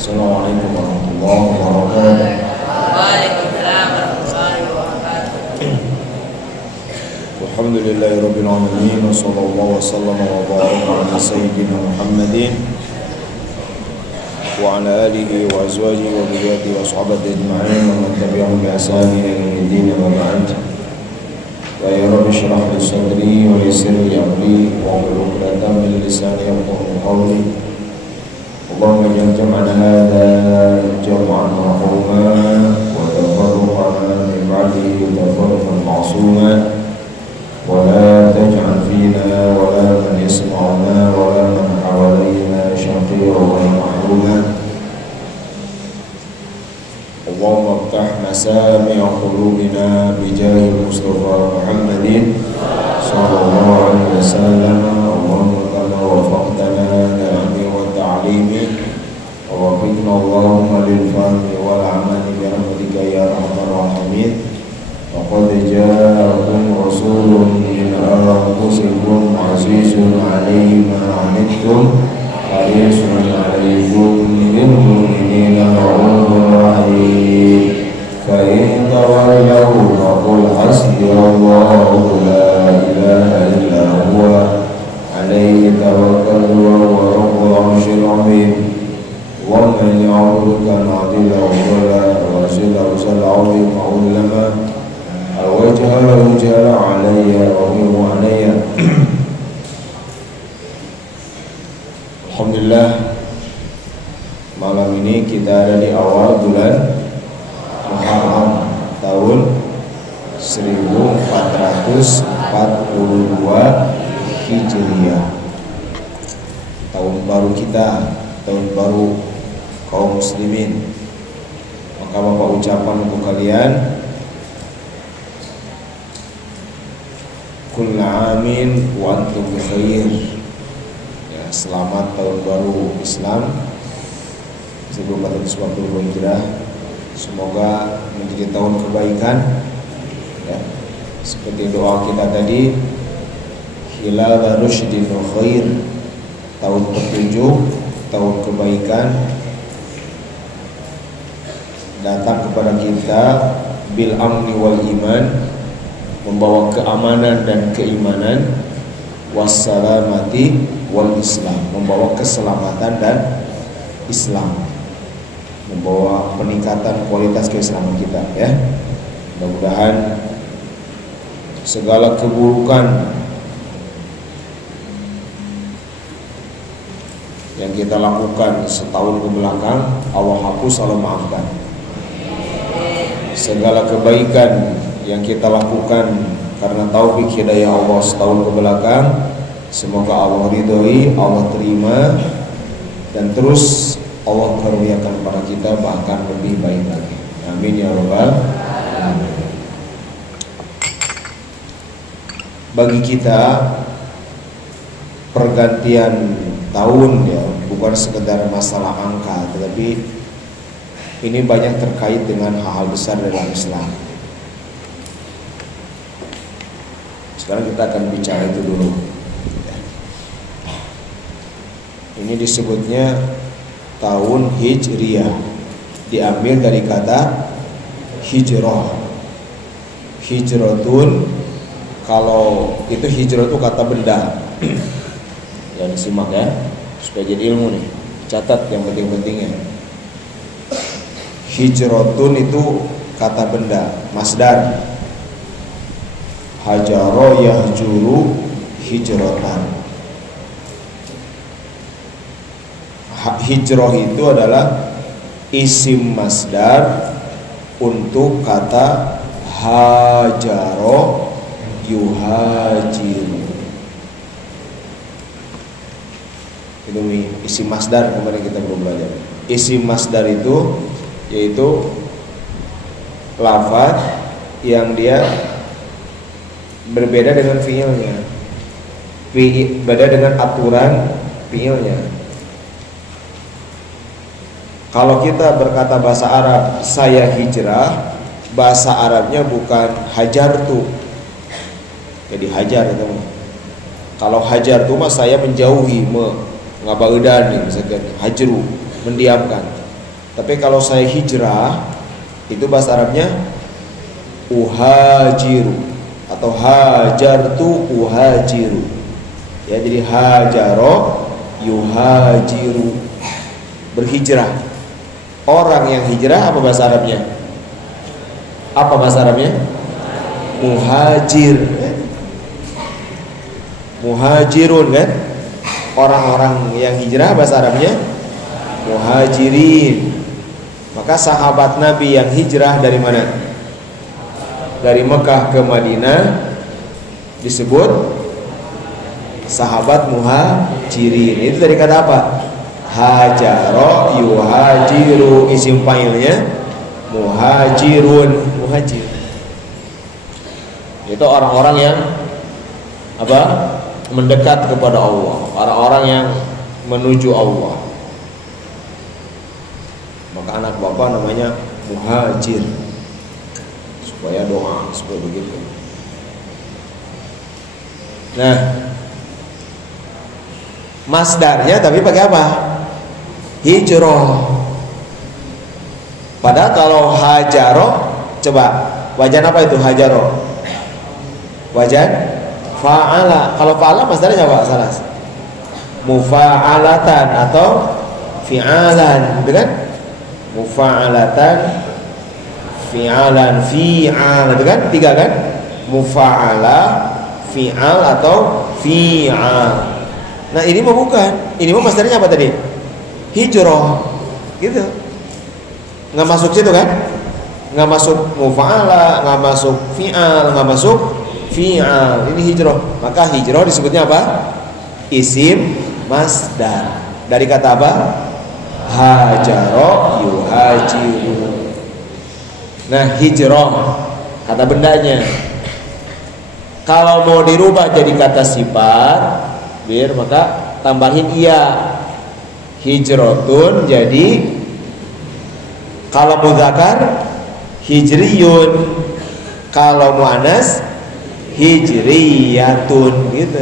Assalamualaikum warahmatullahi wabarakatuh. Waalaikumsalam warahmatullahi wabarakatuh. Alhamdulillahirabbil alamin wa sallallahu wasallam wa baraka ala sayyidina Muhammadin wa ala alihi wa azwajihi wa dhurriyyatihi wa sahbihi ajma'in wa man tabi'ahum bi ihsan ila yaumil din wa ba'd. Wa ya rabbi shrah li sadri wa yassir li amri wa hlul 'uqdatam min lisani yafqahu qawli. اللهم اجعل جمعنا هذا جمعا مرحوما وتفرقنا من بعده تفرقا معصوما ولا تجعل فينا ولا من يسمعنا ولا من حوالينا شقيا ولا محروما. اللهم افتح مسامع قلوبنا بجاه المصطفى محمد صلى الله عليه وسلم. اللهم كما وفقتنا للعلم والتعليم ووفقنا اللهم للفهم والعمل برحمتك يا ارحم الراحمين. وقد جاءكم رسول من انفسكم عزيز عليه ما عنتم حريص عليكم بالمؤمنين رؤوف رحيم. فإن تولوا فقل حسبي الله لا إله إلا هو عليه توكلت وهو رب العرش العظيم. ومن يعبدك نعدل ولا وزل وزل عظيم علما أو اجهل علي وهو علي. Alhamdulillah, malam ini kita ada di awal bulan Muharram tahun 1442 Hijriah. Tahun baru kita, tahun baru kaum muslimin. Maka Bapak ucapan untuk kalian, kullu amin wa antum bikhair. Ya, selamat tahun baru Islam 1442 Hijrah. Semoga menjadi tahun kebaikan, ya. Seperti doa kita tadi, hilal rusydin wa khair, tahun petunjuk, tahun kebaikan datang kepada kita, bil amni wal iman, membawa keamanan dan keimanan, wassalamati wal islam, membawa keselamatan dan Islam, membawa peningkatan kualitas keislaman kita, ya. Mudah-mudahan segala keburukan yang kita lakukan setahun ke belakang Allah hapus, Allah maafkan. Segala kebaikan yang kita lakukan karena taufik hidayah Allah setahun ke belakang, semoga Allah ridhoi, Allah terima, dan terus Allah karuniakan pada kita bahkan lebih baik lagi. Amin ya rabbal alamin. Bagi kita pergantian tahun, ya, bukan sekedar masalah angka, tetapi ini banyak terkait dengan hal-hal besar dalam Islam. Sekarang kita akan bicara itu dulu. Ini disebutnya tahun Hijriyah, diambil dari kata hijrah. Hijratun, kalau itu hijrah itu kata benda. Jangan disimak, ya, supaya jadi ilmu nih. Catat yang penting-pentingnya. Hijratun itu kata benda, masdar. Hajaro yahjuru hijratan. Hijrah itu adalah isim masdar untuk kata hajaro yuhajiru. Itu isim masdar, kemarin kita belum belajar. Isim masdar itu yaitu lafaz yang dia berbeda dengan fiilnya, beda dengan aturan fiilnya. Kalau kita berkata bahasa Arab, saya hijrah, bahasa Arabnya bukan hajartu, jadi hajar itu. Kalau hajar itu mah saya menjauhi, ngabaedan nih, misalkan hajru, mendiamkan. Tapi kalau saya hijrah, itu bahasa Arabnya uhajiru atau hajartu uhajiru. Ya, jadi hajaro yuhajiru, berhijrah. Orang yang hijrah apa bahasa Arabnya? Apa bahasa Arabnya? Muhajir. Muhajirun kan? Orang-orang yang hijrah bahasa Arabnya muhajirin. Maka sahabat Nabi yang hijrah dari mana? Dari Mekah ke Madinah disebut sahabat muhajirin. Itu dari kata apa? Hajaro yuhajiru, isim fa'ilnya muhajirun, muhajir. Itu orang-orang yang apa? Mendekat kepada Allah, orang-orang yang menuju Allah. Maka anak bapak namanya muhajir, supaya doa supaya begitu. Nah, masdarnya tapi pakai apa? Hijrah. Padahal kalau hajaro, coba wajan apa itu hajaro? Wajan fa'ala. Kalau fa'ala masdarnya apa? Salah. Mufa'alatan atau fi'alan, gitu kan? Mufa'alatan, fi'alan, fi'al, itu kan? Tiga kan? Mufa'ala, fi'al atau fi'al. Nah, ini mah bukan. Ini mah masdarnya apa tadi? Hijrah. Gitu. Nggak masuk situ kan? Nggak masuk mufa'ala, nggak masuk fi'al, nggak masuk fi'al. Ini hijrah. Maka hijrah disebutnya apa? Isim masdar. Dari kata apa? Hajaro yuhajiru. Nah, hijrah kata bendanya. Kalau mau dirubah jadi kata sifat, biar maka tambahin iya. Hijrotun jadi kalau mudzakar hijriyun, kalau muannas hijriyatun, gitu.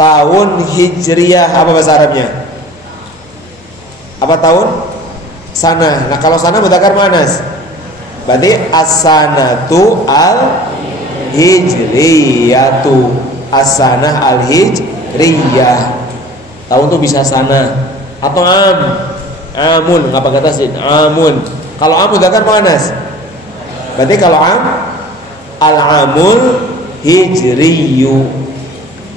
Tahun hijriyah apa bahasa Arabnya? Apa tahun? Sana. Nah, kalau sana mudzakar muannas, berarti as-sanatu al-hijriyatu, as-sanah al-hijriyah. Tahun tuh bisa sana atau amun, apa kata sih? Amun. Kalau am mudzakar muannas, berarti kalau am al-amul hijriyu.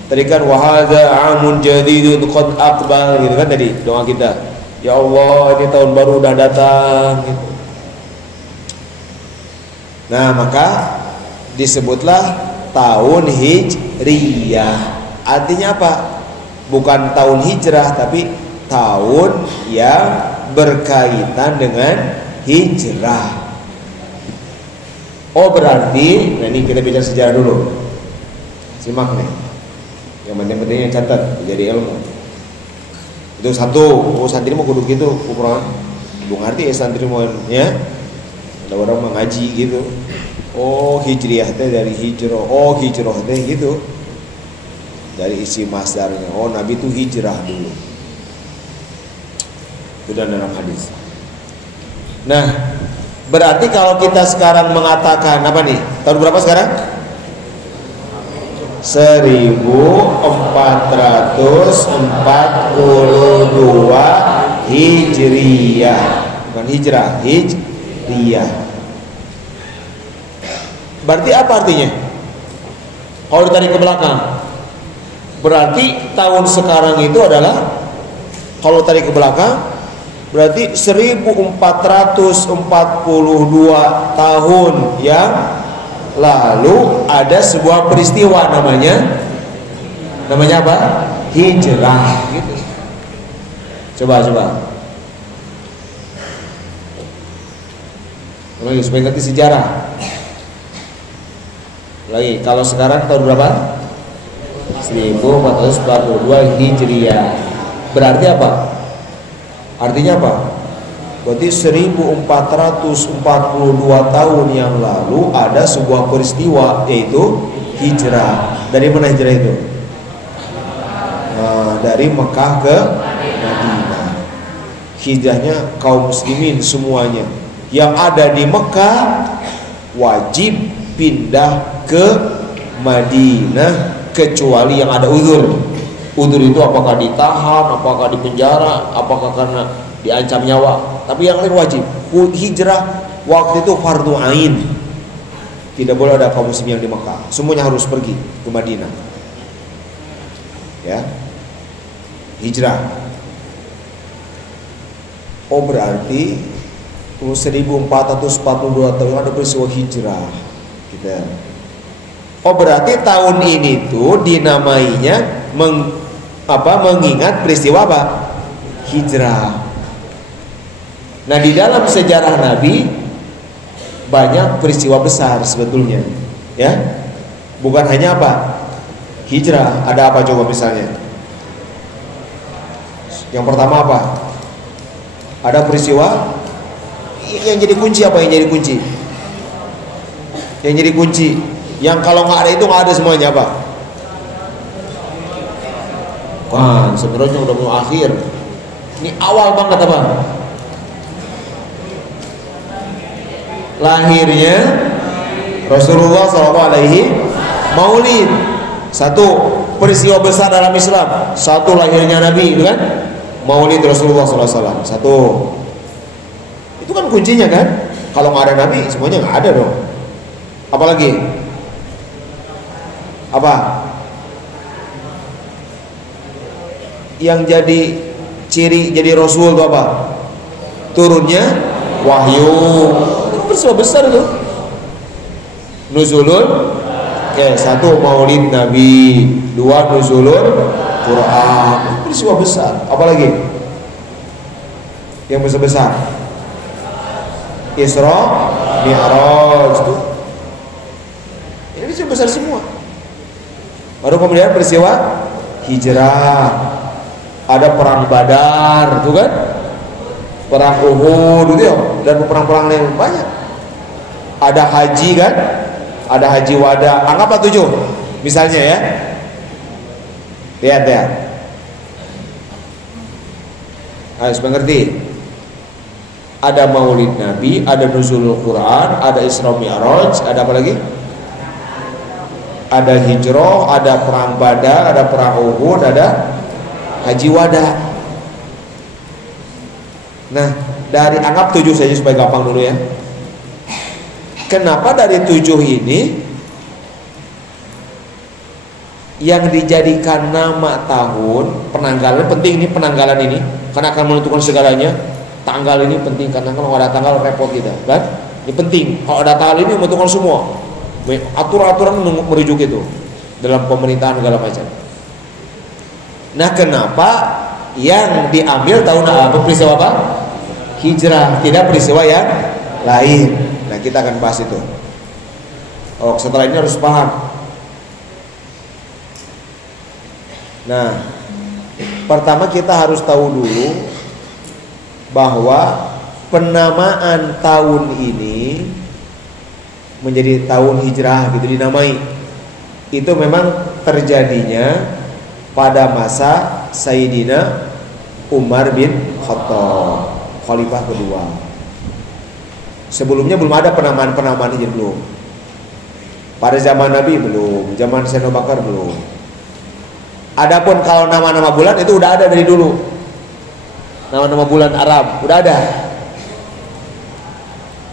Tadi kan wahada amun jadidun qad aqbal, gitu kan tadi doa kita. Ya Allah, ini tahun baru udah datang, gitu. Nah, maka disebutlah tahun hijriyah. Artinya apa? Bukan tahun hijrah, tapi tahun yang berkaitan dengan hijrah. Oh, berarti, nah ini kita bicara sejarah dulu. Simak nih. Yang penting-pentingnya catat, jadi ilmu. Itu satu. Oh, santri mau kudu gitu ukuran. Belum ngerti ya santri mau ya. Ada orang mengaji gitu. Oh, hijriyah teh dari hijrah. Oh, hijrah teh gitu. Dari isi masdarnya. Oh, Nabi itu hijrah dulu. Itu dalam hadis. Nah, berarti kalau kita sekarang mengatakan apa nih? Tahun berapa sekarang? 1442 Hijriyah. Bukan hijrah, hijriyah. Berarti apa artinya? Kalau ditarik ke belakang, berarti tahun sekarang itu adalah, kalau tarik ke belakang, berarti 1442 tahun yang lalu ada sebuah peristiwa namanya apa? Hijrah, gitu. Coba lagi supaya ngerti sejarah. Lagi, kalau sekarang tahun berapa? 1442 Hijriyah. Berarti apa? Artinya apa? Berarti 1442 tahun yang lalu ada sebuah peristiwa, yaitu hijrah. Dari mana hijrah itu? Dari Mekah ke Madinah. hijrahnya kaum muslimin semuanya. Yang ada di Mekah wajib pindah ke Madinah kecuali yang ada uzur. Uzur itu apakah ditahan, apakah dipenjara, apakah karena diancam nyawa. Tapi yang lain wajib. Hijrah waktu itu fardu ain. Tidak boleh ada kaum muslim yang di Mekah. Semuanya harus pergi ke Madinah. Ya. Hijrah. Oh berarti 1442 tahun ada peristiwa hijrah. Gitu. Oh berarti tahun ini tuh dinamainya mengingat peristiwa apa? Hijrah. Nah di dalam sejarah Nabi banyak peristiwa besar sebetulnya, ya. Bukan hanya apa? Hijrah. Ada apa coba misalnya? Yang pertama apa? Ada peristiwa yang jadi kunci apa? Yang jadi kunci? Yang jadi kunci. Yang kalau nggak ada itu nggak ada semuanya apa? Wah, sebenarnya udah mau akhir. Ini awal banget apa? Lahirnya Rasulullah SAW, Maulid. Satu peristiwa besar dalam Islam. Satu lahirnya Nabi, itu kan? Maulid Rasulullah SAW. Satu. Itu kan kuncinya kan? Kalau nggak ada Nabi, semuanya nggak ada dong. Apalagi? Apa? Yang jadi ciri jadi Rasul itu apa? Turunnya wahyu. Itu peristiwa besar tuh. Nuzulul. Oke, satu Maulid Nabi, dua Nuzulul Quran. Peristiwa besar. Apalagi? Yang besar-besar. Isra, Mi'raj itu. Ini peristiwa besar semua. Baru kemudian peristiwa hijrah. Ada perang Badar, tuh kan? Perang Uhud itu ya, dan perang-perang lain banyak. Ada haji kan? Ada haji wada. Anggaplah 7 misalnya ya. Lihat ya. Harus mengerti. Ada Maulid Nabi, ada Nuzulul Quran, ada Isra Mi'raj, ada apa lagi? Ada hijrah, ada perang Badar, ada perang Uhud, ada haji wada. Nah, dari anggap 7 saja supaya gampang dulu ya. Kenapa dari 7 ini yang dijadikan nama tahun penanggalan penting, ini penanggalan ini karena akan menentukan segalanya. Tanggal ini penting karena kalau ada tanggal repot kita, kan? Ini penting. Kalau ada tanggal ini menentukan semua. Aturan-aturan merujuk itu dalam pemerintahan segala macam. Nah, kenapa yang diambil tahun apa? Peristiwa apa? Hijrah, tidak peristiwa yang lain. Nah, kita akan bahas itu. Oh, setelah ini harus paham. Nah, pertama kita harus tahu dulu bahwa penamaan tahun ini menjadi tahun hijrah gitu dinamai. Itu memang terjadinya pada masa Sayyidina Umar bin Khattab, khalifah kedua. Sebelumnya belum ada penamaan-penamaan ini, belum. Pada zaman Nabi belum, zaman Sayyidina Abu Bakar belum. Adapun kalau nama-nama bulan itu udah ada dari dulu. Nama-nama bulan Arab udah ada.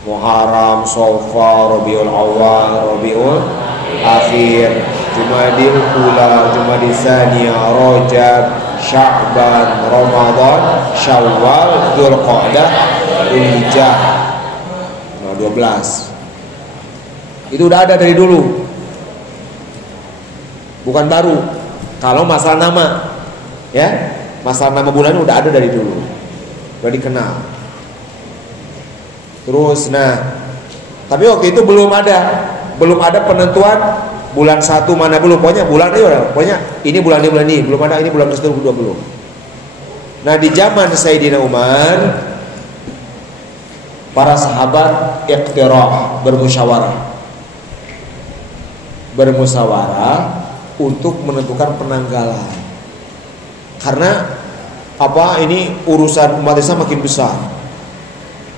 Muharram, Safar, Rabiul Awal, Rabiul Akhir, Jumadil Ula, Jumadil Tsaniyah, Rajab, Sya'ban, Ramadan, Syawal, Dzulqa'dah, Dzulhijjah. Nah, 12. Itu udah ada dari dulu. Bukan baru. Kalau masalah nama, ya. Masalah nama bulan udah ada dari dulu, udah dikenal. Terus, nah, tapi waktu itu belum ada penentuan bulan 1 mana belum. Pokoknya bulan ini, pokoknya ini bulan ini belum ada. Ini bulan ke-10 belum. Nah, di zaman Sayyidina Umar, para sahabat iqtirah, bermusyawarah untuk menentukan penanggalan. Karena ini urusan umat Islam makin besar.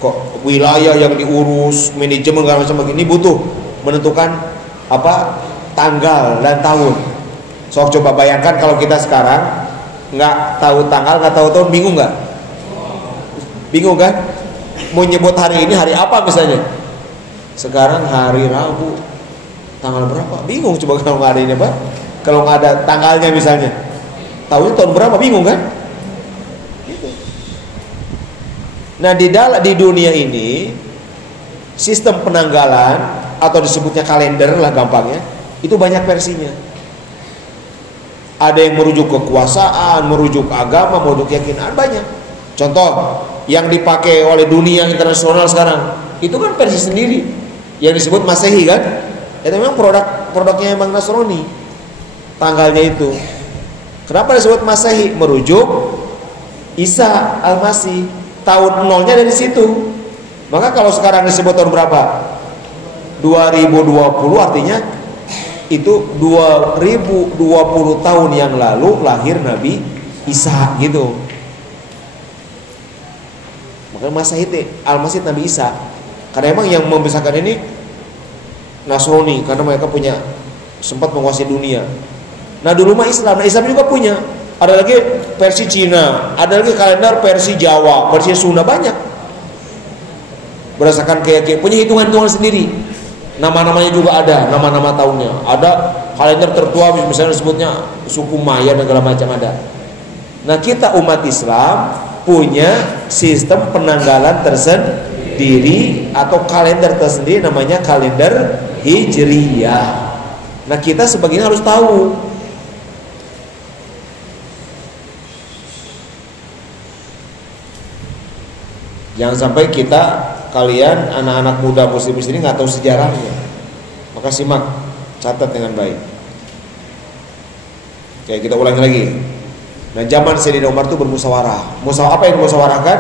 Kok wilayah yang diurus, manajemen segala macam begini, butuh menentukan tanggal dan tahun. So coba bayangkan kalau kita sekarang nggak tahu tanggal, nggak tahu tahun, bingung nggak? Bingung kan? Mau nyebut hari ini hari apa misalnya? Sekarang hari Rabu, tanggal berapa? Bingung coba kalau nggak ada ini Pak. Kalau nggak ada tanggalnya misalnya, tahunnya tahun berapa? Bingung kan? Nah di dunia ini sistem penanggalan atau disebutnya kalender lah gampangnya, itu banyak versinya. Ada yang merujuk kekuasaan, merujuk agama, merujuk keyakinan, banyak. Contoh yang dipakai oleh dunia internasional sekarang itu kan versi sendiri yang disebut Masehi kan? Itu memang produknya emang Nasrani. Tanggalnya itu. Kenapa disebut Masehi? Merujuk Isa Al-Masih. Tahun nolnya dari situ. Maka kalau sekarang disebut tahun berapa? 2020 artinya itu 2020 tahun yang lalu lahir Nabi Isa gitu. Makanya Masehi Al-Masih Nabi Isa. Karena emang yang membesarkan ini Nasrani, karena mereka punya sempat menguasai dunia. Nah dulu mah Islam, Islam juga punya. Ada lagi versi Cina, ada lagi kalender versi Jawa, versi Sunda, banyak. Berdasarkan keyakinan, punya hitungan-hitungan sendiri. Nama-namanya juga ada, nama-nama tahunnya. Ada kalender tertua, misalnya disebutnya suku Maya dan segala macam ada. Nah kita umat Islam punya sistem penanggalan tersendiri atau kalender tersendiri, namanya kalender Hijriyah. Nah kita sebagian harus tahu. Jangan sampai kalian anak-anak muda muslim di sini nggak tahu sejarahnya. Maka simak, catat dengan baik. Oke, kita ulangi lagi. Nah, zaman Sayyidina Umar itu bermusyawarah. Musyawarah apa yang dimusyawarahkan?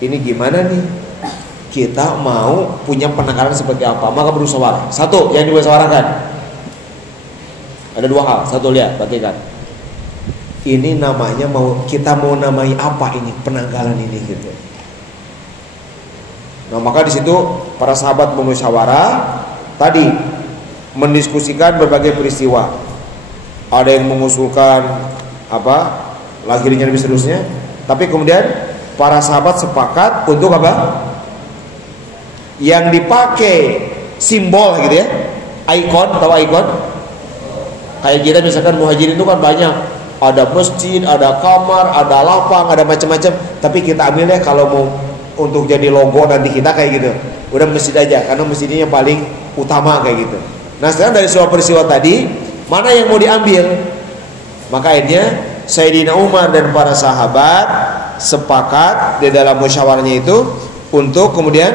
Ini gimana nih? Kita mau punya penanggalan seperti apa? Maka bermusyawarah. Satu yang dimusyawarahkan. Ada dua hal. Satu lihat, bagikan. Ini namanya kita mau namai apa ini penanggalan ini gitu. Nah maka di situ para sahabat bermusyawarah tadi mendiskusikan berbagai peristiwa. Ada yang mengusulkan lahirnya dan seterusnya. Tapi kemudian para sahabat sepakat untuk apa? Yang dipakai simbol gitu ya, ikon, tahu ikon? Kayak kita misalkan muhajirin itu kan banyak. Ada masjid, ada kamar, ada lapang, ada macam-macam. Tapi kita ambilnya kalau mau untuk jadi logo nanti kita kayak gitu, udah masjid aja karena masjidnya yang paling utama kayak gitu. Nah sekarang dari semua peristiwa tadi mana yang mau diambil? Maka akhirnya Sayyidina Umar dan para sahabat sepakat di dalam musyawarahnya itu untuk kemudian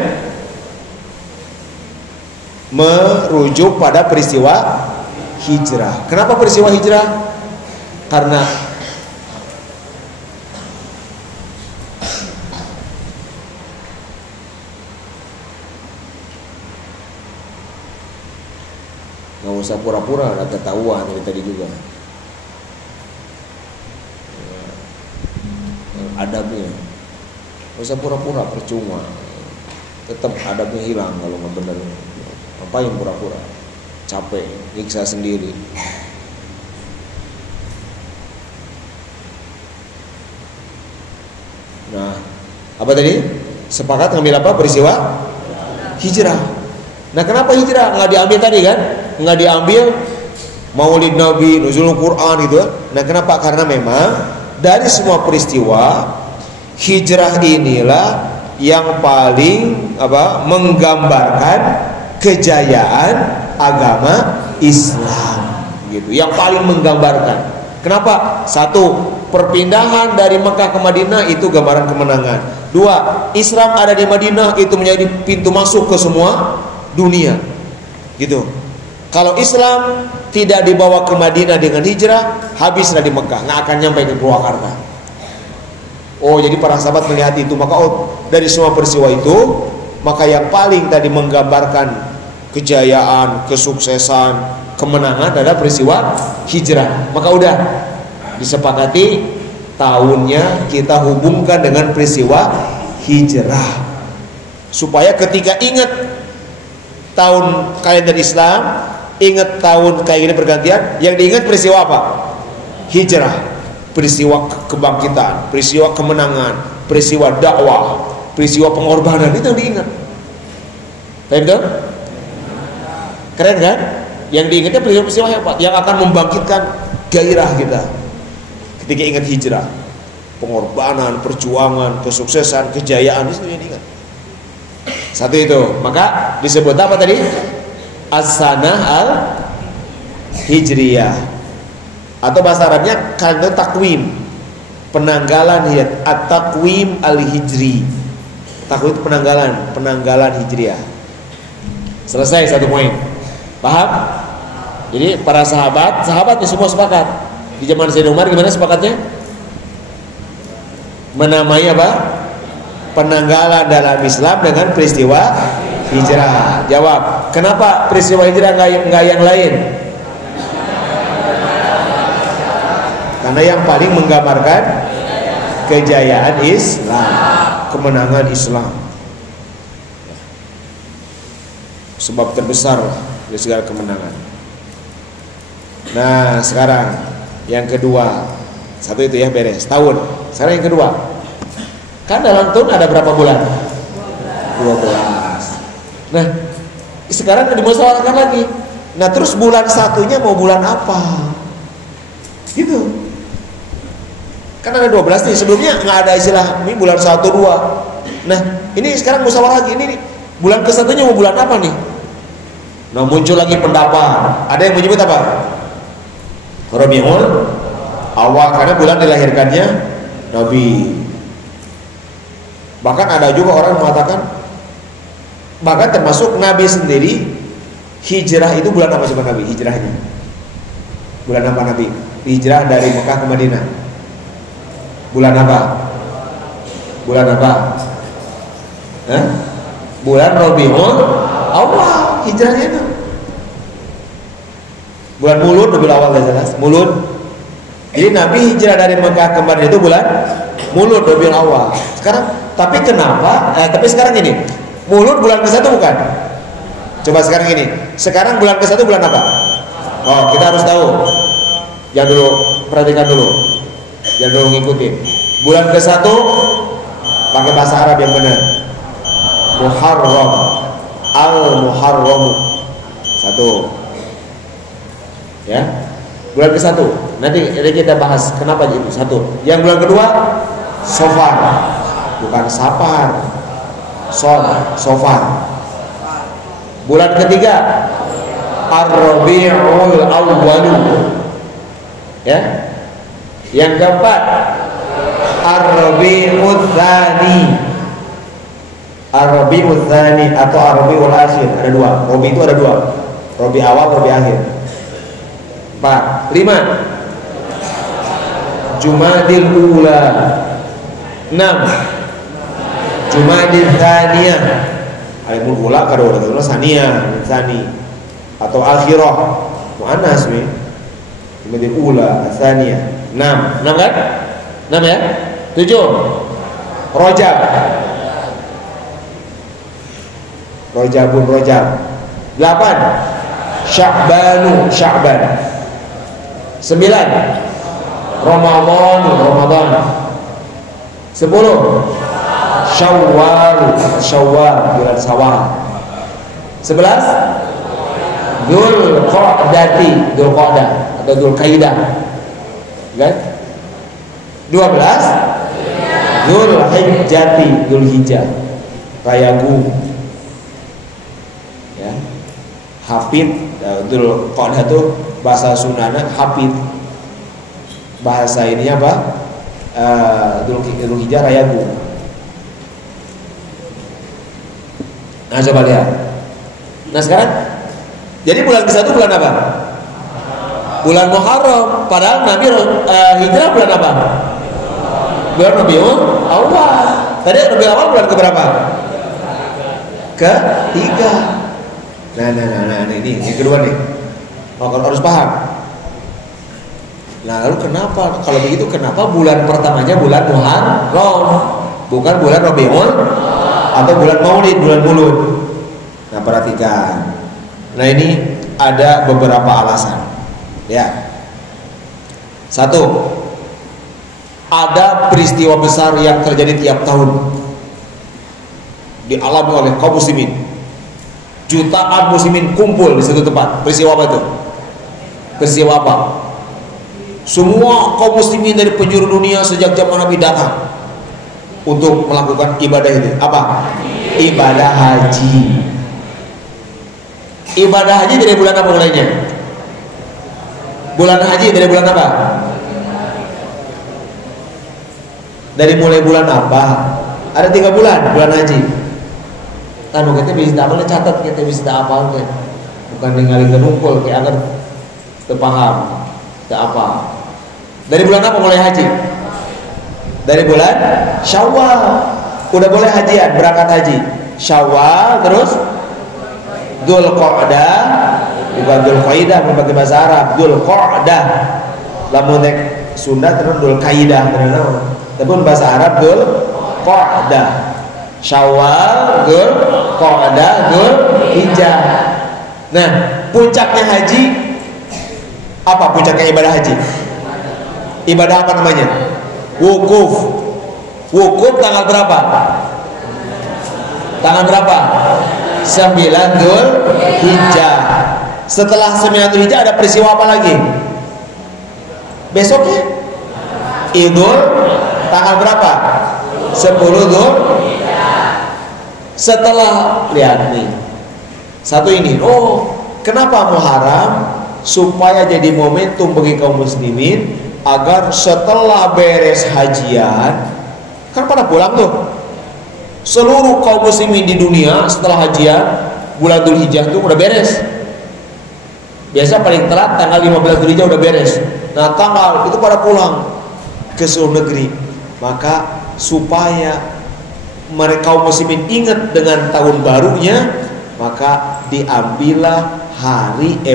merujuk pada peristiwa hijrah. Kenapa peristiwa hijrah? Karena nggak usah pura-pura, ada ketahuan dari tadi juga. Adabnya, nggak usah pura-pura, percuma. Tetap adabnya hilang kalau nggak benar. Ngapain pura-pura? Capek, nyiksa sendiri. Nah, apa tadi? Sepakat ngambil apa? Peristiwa hijrah. Nah, kenapa hijrah? Nggak diambil tadi kan? Nggak diambil Maulid Nabi, nuzulul Quran gitu. Nah, kenapa? Karena memang dari semua peristiwa hijrah inilah yang paling menggambarkan kejayaan agama Islam gitu. Yang paling menggambarkan. Kenapa? Satu, perpindahan dari Mekah ke Madinah itu gambaran kemenangan. Dua, Islam ada di Madinah itu menjadi pintu masuk ke semua dunia. Gitu. Kalau Islam tidak dibawa ke Madinah dengan hijrah, habislah di Mekah, nggak akan nyampe ke Purwakarta. Oh, jadi para sahabat melihat itu, maka dari semua peristiwa itu, maka yang paling tadi menggambarkan kejayaan, kesuksesan, kemenangan adalah peristiwa hijrah. Maka udah disepakati tahunnya kita hubungkan dengan peristiwa hijrah, supaya ketika ingat tahun kalender Islam, ingat tahun kayak gini pergantian, yang diingat peristiwa apa? Hijrah, peristiwa kebangkitan, peristiwa kemenangan, peristiwa dakwah, peristiwa pengorbanan, itu yang diingat. Paham tuh? Keren kan? Yang diingatnya peristiwa hebat yang akan membangkitkan gairah kita ketika ingat hijrah, pengorbanan, perjuangan, kesuksesan, kejayaan, itu yang diingat. Satu itu, maka disebut apa tadi? As-sanah al-hijriyah, atau bahasa Arabnya kalender takwim, penanggalan at-takwim al-hijri. Takwim itu penanggalan hijriyah. Selesai satu poin. Paham? Jadi para sahabat semua sepakat. Di zaman Sayyidina Umar gimana sepakatnya? Menamai apa? Penanggalan dalam Islam dengan peristiwa hijrah. Jawab, kenapa peristiwa hijrah nggak yang lain? Karena yang paling menggambarkan kejayaan Islam, kemenangan Islam, sebab terbesar dari segala kemenangan. Nah sekarang yang kedua, satu itu ya beres, tahun. Sekarang yang kedua, kan dalam tahun ada berapa bulan? 12. Nah sekarang dimusyawarahkan lagi. Nah terus bulan satunya mau bulan apa? Gitu. Kan ada 12 nih, sebelumnya nggak ada istilah ini bulan 1, 2. Nah ini sekarang musyawarah lagi, ini bulan ke satunya mau bulan apa nih? Nah muncul lagi pendapat, ada yang menyebut apa? Rabiul Awal, karena bulan dilahirkannya Nabi. Bahkan ada juga orang mengatakan, bahkan termasuk Nabi sendiri, hijrah itu bulan apa coba Nabi hijrahnya? Bulan apa Nabi hijrah dari Mekah ke Madinah? Bulan apa? Bulan apa? Bulan Rabiul Awal hijrahnya itu. Bulan Mulud, Rabiul Awal gak jelas. Mulud. Jadi Nabi hijrah dari Mekah ke Madinah itu bulan Mulud, Rabiul Awal. Sekarang, tapi kenapa? Tapi sekarang ini, Mulud bulan ke-1 bukan? Coba sekarang ini. Sekarang bulan ke-1 bulan apa? Oh, kita harus tahu. Yang dulu perhatikan dulu. Yang dulu ngikutin. Bulan ke-1 pakai bahasa Arab yang benar. Muharram. Al-Muharram. 1. Ya. Bulan ke-1. Nanti kita bahas kenapa itu 1. Yang bulan kedua Safar. Bukan Safar. Safar. Bulan ketiga Ar-Rabiul Awwal. Ya. Yang keempat Ar-Rabiul Tsani. Ar-Rabiul Tsani atau Ar-Rabiul Akhir, ada 2. Rabi itu ada 2. Rabi awal, Rabi akhir. 4. 5 Jumadil Ula. 6 Jumadil Tsaniyah. Alimul Ula kado Tsaniyah, Tsani atau Akhirah. Muannas nih. Jumadil Ula, Tsaniyah. 6 kan? 6 ya? 7 Rajab. Rajabun Rajab. 8 Sya'ban. 9 Ramadan. 10 Syawal bulan Syawal. 11 Dzulqa'dah atau Dzulqaidah. Kan? 12 Dzulhijjah. Rayagung. Ya. Hafid. Dzulqa'dah itu bahasa Sunana Hafid. Bahasa ininya apa? Dzulhijjah Rayagung. Nah coba lihat. Nah sekarang, jadi bulan ke-1 bulan apa? Bulan Muharram. Padahal Nabi hijrah bulan apa? Bulan Rabiul Awal. Tadi Rabiul Awal bulan keberapa? Ke-3. Nah ini yang kedua nih. Harus paham. Nah, lalu kenapa? Kalau begitu kenapa bulan pertamanya bulan Muharram, bukan bulan Rabiul atau bulan Maulid, bulan Mulud? Nah, perhatikan. Nah, ini ada beberapa alasan. Ya. Satu, ada peristiwa besar yang terjadi tiap tahun dialami oleh kaum muslimin. Jutaan muslimin kumpul di satu tempat. Peristiwa apa itu? Peristiwa apa? Semua kaum muslimin dari penjuru dunia sejak zaman Nabi datang untuk melakukan ibadah ini. Apa? Ibadah haji. Ibadah haji dari bulan apa mulainya? Bulan haji dari bulan apa? Dari mulai bulan apa? Ada 3 bulan haji. Kan kita bisa amalnya catat, kita bisa apal kan. Bukan ningali kenumpul kayak agar terpaham, tak apa. Dari bulan apa mulai haji? Dari bulan Syawal. Udah boleh hajian, berangkat haji. Syawal terus Dzulqa'dah, bukan Dzulqaidah pakai bahasa Arab, Dzulqa'dah. Lamun nek Sunda terus Dzulqaidah terus. Tapi bahasa Arab Dzulqa'dah. Syawal, Dzulqa'dah, Dzulhijjah. Nah, puncaknya haji apa? Puncaknya ibadah haji. Ibadah apa namanya? Wukuf. Wukuf tanggal berapa? Tanggal berapa? 9 Dzulhijjah. Setelah 9 Dzulhijjah ada peristiwa apa lagi? Besoknya Idul tanggal berapa? 10 Dzulhijjah. Setelah lihat nih. Satu ini. Oh, kenapa Muharram? Supaya jadi momentum bagi kaum muslimin agar setelah beres hajian, kan pada pulang tuh. Seluruh kaum muslimin di dunia setelah hajian bulan Dzulhijjah itu udah beres. Biasa paling telat tanggal 15 Dzulhijjah udah beres. Nah, tanggal itu pada pulang ke seluruh negeri. Maka supaya mereka kaum muslimin ingat dengan tahun barunya, maka diambillah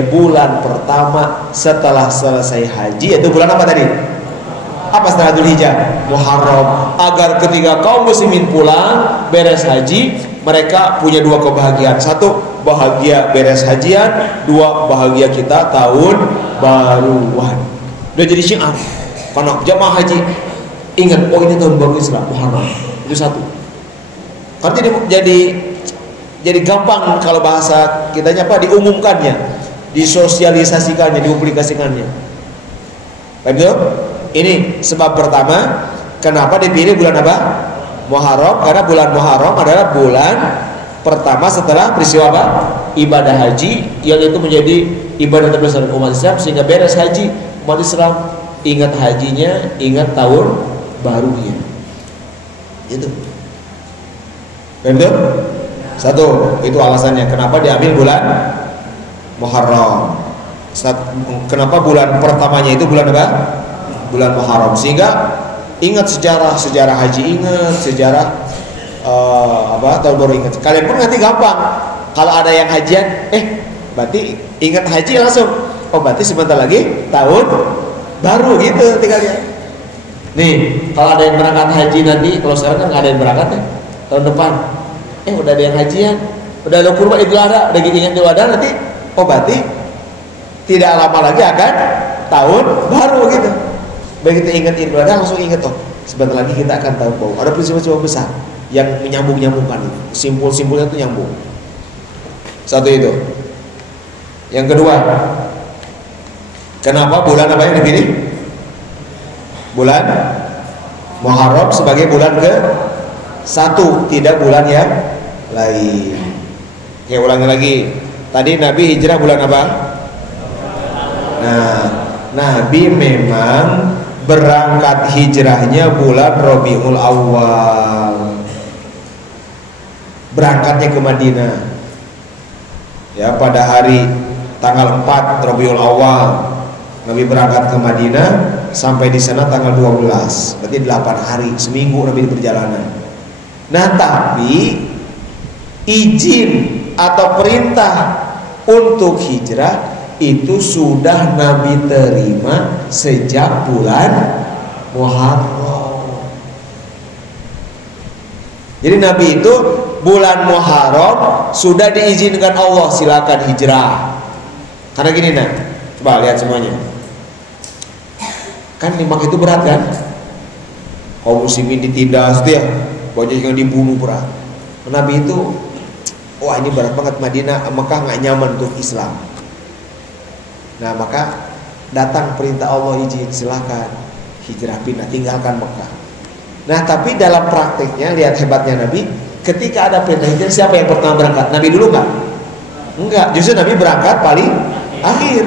bulan pertama setelah selesai haji, yaitu bulan apa tadi? Apa setelah Dzulhijjah? Muharram. Agar ketika kaum muslimin pulang beres haji, mereka punya 2 kebahagiaan. 1, bahagia beres hajian. 2, bahagia kita tahun baruan. Udah jadi syiar. Karena jamaah haji ingat, oh ini tahun baru Islam, Muharram. Itu 1. Karena jadi gampang kalau bahasa kitanya apa? Diumumkannya, disosialisasikannya, dipublikasikannya. Betul? Ini sebab pertama kenapa dipilih bulan apa? Muharram, karena bulan Muharram adalah bulan pertama setelah peristiwa apa? Ibadah haji, yang itu menjadi ibadah terbesar umat Islam, sehingga beres haji umat Islam ingat hajinya, ingat tahun barunya. Itu. Betul? 1, itu alasannya kenapa diambil bulan Muharram. Kenapa bulan pertamanya itu bulan apa? Bulan Muharram, sehingga ingat sejarah haji, ingat sejarah tahun baru ingat. Kalian pun nanti gampang kalau ada yang hajian, berarti ingat haji langsung. Oh, berarti sebentar lagi tahun baru gitu nanti kalian. Nih, kalau ada yang berangkat haji nanti, kalau sekarang kan nggak ada yang berangkat ya, tahun depan. Udah ada yang hajian, udah ada kurban Idul Adha, udah ingat Idul Adha nanti, oh berarti tidak lama lagi akan tahun baru gitu. Begitu ingat Idul Adha langsung ingat, oh sebentar lagi kita akan tahun baru. Ada peristiwa besar yang menyambung-nyambungkan itu, simpul-simpulnya itu nyambung. 1 itu. Yang kedua, kenapa bulan apa yang dipilih? Bulan Muharram sebagai bulan ke-1, tidak bulan yang lain. Ya, ulangi lagi. Tadi Nabi hijrah bulan apa? Nah, Nabi memang berangkat hijrahnya bulan Rabiul Awal. Berangkatnya ke Madinah. Ya, pada hari tanggal 4 Rabiul Awal Nabi berangkat ke Madinah, sampai di sana tanggal 12. Berarti 8 hari, seminggu Nabi di perjalanan. Nah, tapi izin atau perintah untuk hijrah itu sudah Nabi terima sejak bulan Muharram. Jadi Nabi itu bulan Muharram sudah diizinkan Allah silakan hijrah. Karena gini nah, coba lihat semuanya. Kan di Makkah itu berat kan? Kaum muslimin ditindas itu ya, banyak yang dibunuh berat. Nabi itu, wah ini berat banget, Mekah nggak nyaman untuk Islam. Nah maka datang perintah Allah, izin silakan hijrah pindah tinggalkan Mekah. Nah tapi dalam prakteknya lihat hebatnya Nabi, ketika ada perintah hijrah siapa yang pertama berangkat? Nabi dulu nggak? Enggak, justru Nabi berangkat paling akhir.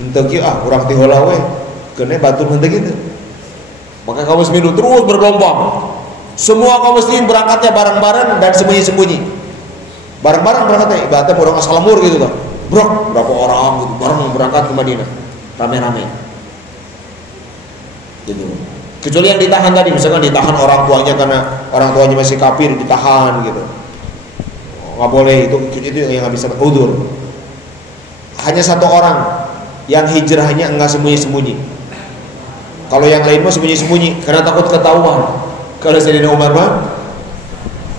Untuk kurang tiholawe, kena batu nanti gitu. Maka kaum muslimin terus bergelombang. Semua kaum muslimin berangkatnya bareng-bareng dan sembunyi-sembunyi. Bareng-bareng berangkatnya, ibaratnya orang asal lemur gitu tuh. Bro, berapa orang gitu bareng berangkat ke Madinah, rame-rame. Gitu. Kecuali yang ditahan tadi, misalkan ditahan orang tuanya karena orang tuanya masih kafir, ditahan gitu. Nggak boleh, itu yang nggak bisa udzur. Hanya satu orang yang hijrahnya enggak sembunyi-sembunyi. Kalau yang lain mah sembunyi-sembunyi karena takut ketahuan. Kalau Sayyidina Umar mah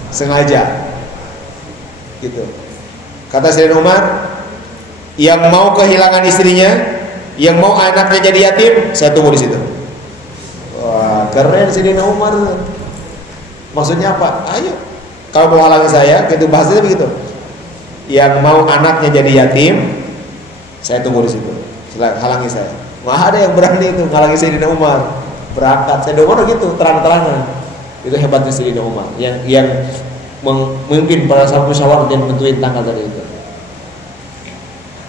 sengaja. Gitu. Kata Sayyidina Umar, yang mau kehilangan istrinya, yang mau anaknya jadi yatim, saya tunggu di situ. Wah, keren Sayyidina Umar. Maksudnya apa? Ayo, kalau mau halangi saya, gitu bahasanya begitu. Yang mau anaknya jadi yatim, saya tunggu di situ. Halangi saya. Wah, ada yang berani itu halangi Sayyidina Umar. Berangkat Sayyidina Umar gitu, terang-terangan. Itu hebatnya Sayyidina Umar. Yang memimpin para sahabat musyawarah dan menentuin tanggal tadi itu.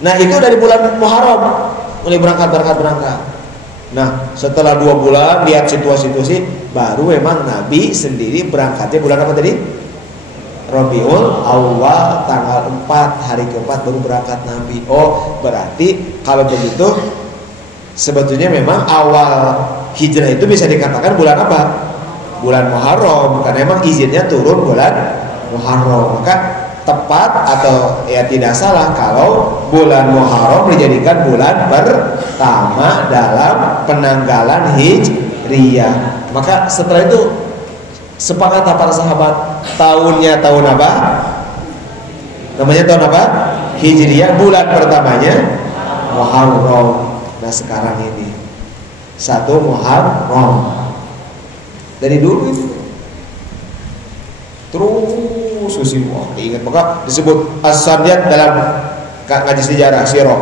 Nah itu dari bulan Muharram mulai berangkat. Nah setelah 2 bulan lihat situasi baru memang Nabi sendiri berangkatnya bulan apa tadi? Rabiul Awal tanggal 4 hari keempat baru berangkat Nabi. Oh berarti kalau begitu sebetulnya memang awal hijrah itu bisa dikatakan bulan apa? Bulan Muharram, karena memang izinnya turun bulan Muharram. Maka tepat atau ya tidak salah kalau bulan Muharram dijadikan bulan pertama dalam penanggalan Hijriyah. Maka setelah itu sepakat para sahabat tahunnya tahun apa? Namanya tahun apa? Hijriyah, bulan pertamanya Muharram. Nah sekarang ini 1 Muharram. Dari dulu itu terus ingat, maka disebut as-saniyat dalam ngaji sejarah sirah.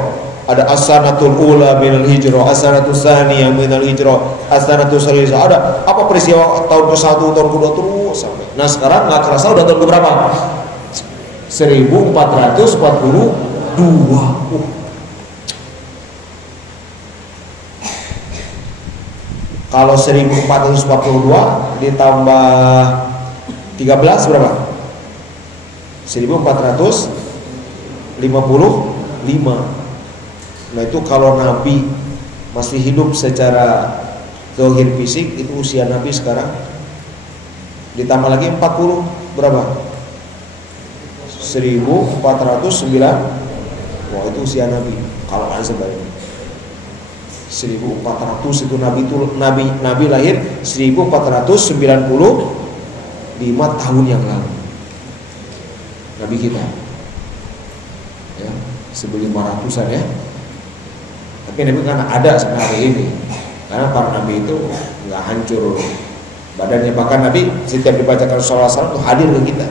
Ada as-sanatul ula minal hijrah, as-sanatul tsaniyah minal hijrah, as-sanatul tsalitsah. Ada apa peristiwa tahun ke-1, tahun ke-2 terus sampai. Nah, sekarang enggak kerasa udah tahun ke berapa? 1442. Kalau 1442 ditambah 13 berapa? 1455. Nah itu kalau Nabi masih hidup secara zahir fisik, itu usia Nabi sekarang ditambah lagi 40 berapa? 1409. Wah itu usia Nabi. Kalau ada sebaliknya 1400 itu Nabi lahir 1495 tahun yang lalu. Nabi kita ya 1500-an ya. Tapi Nabi kan ada sampai hari ini. Karena para Nabi itu nggak hancur badannya, bahkan Nabi setiap dibacakan sholawat salam itu hadir ke kita